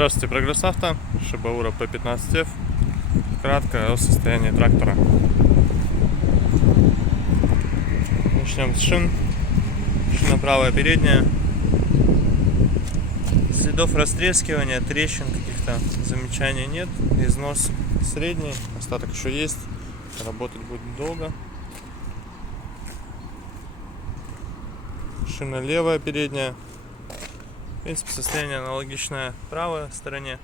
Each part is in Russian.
Здравствуйте, Прогресс Авто, Шибаура P15F. Кратко о состоянии трактора. Начнем с шин. Шина правая передняя. Следов растрескивания, трещин каких-то, замечаний нет. Износ средний, остаток еще есть. Работать будет долго. Шина левая передняя. В принципе, состояние аналогичное правой стороне.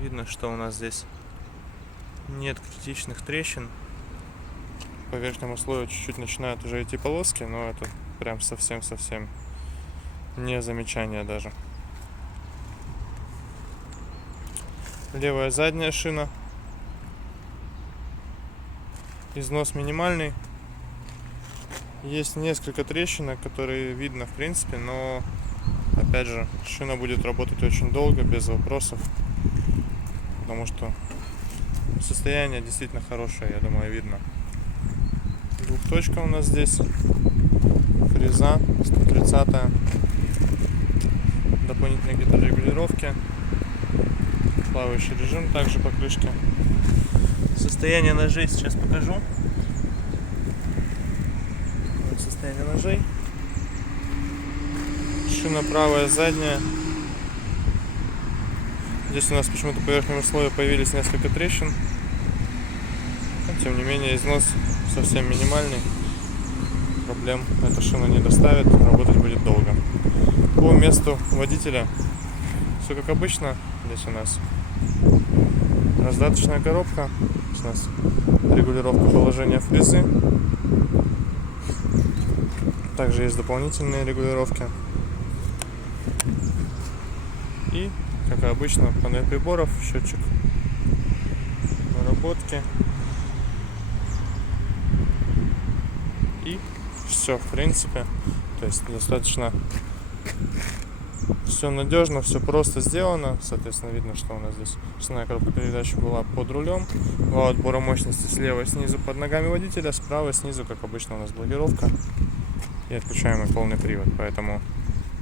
Видно, что у нас здесь нет критичных трещин. По верхнему слою чуть-чуть начинают уже идти полоски, но это прям совсем-совсем не замечание даже. Левая задняя шина. Износ минимальный. Есть несколько трещинок, которые видно в принципе, но опять же, шина будет работать очень долго, без вопросов, потому что состояние действительно хорошее, я думаю, видно. Двухточка у нас здесь, фреза 130, дополнительные гидрорегулировки, плавающий режим также по крышке. Состояние ножей сейчас покажу. Вот состояние ножей. Шина правая, задняя. Здесь у нас почему-то по верхнему слою появились несколько трещин. Но, тем не менее, износ совсем минимальный. Проблем эта шина не доставит, работать будет долго. По месту водителя все как обычно. Здесь у нас раздаточная коробка. Здесь у нас регулировка положения фрезы. Также есть дополнительные регулировки. И, как и обычно, панель приборов, счетчик наработки. И все, в принципе. То есть достаточно все надежно, все просто сделано. Соответственно, видно, что у нас здесь основная коробка передач была под рулем. Два отбора мощности слева и снизу под ногами водителя, справа и снизу, как обычно, у нас блокировка и отключаемый полный привод. Поэтому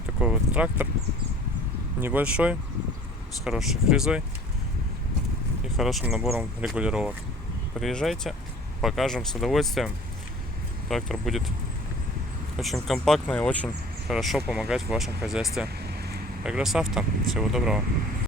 такой вот трактор небольшой, с хорошей фрезой и хорошим набором регулировок. Приезжайте, покажем с удовольствием. Трактор будет очень компактный и очень хорошо помогать в вашем хозяйстве. Прогресс Авто. Всего доброго.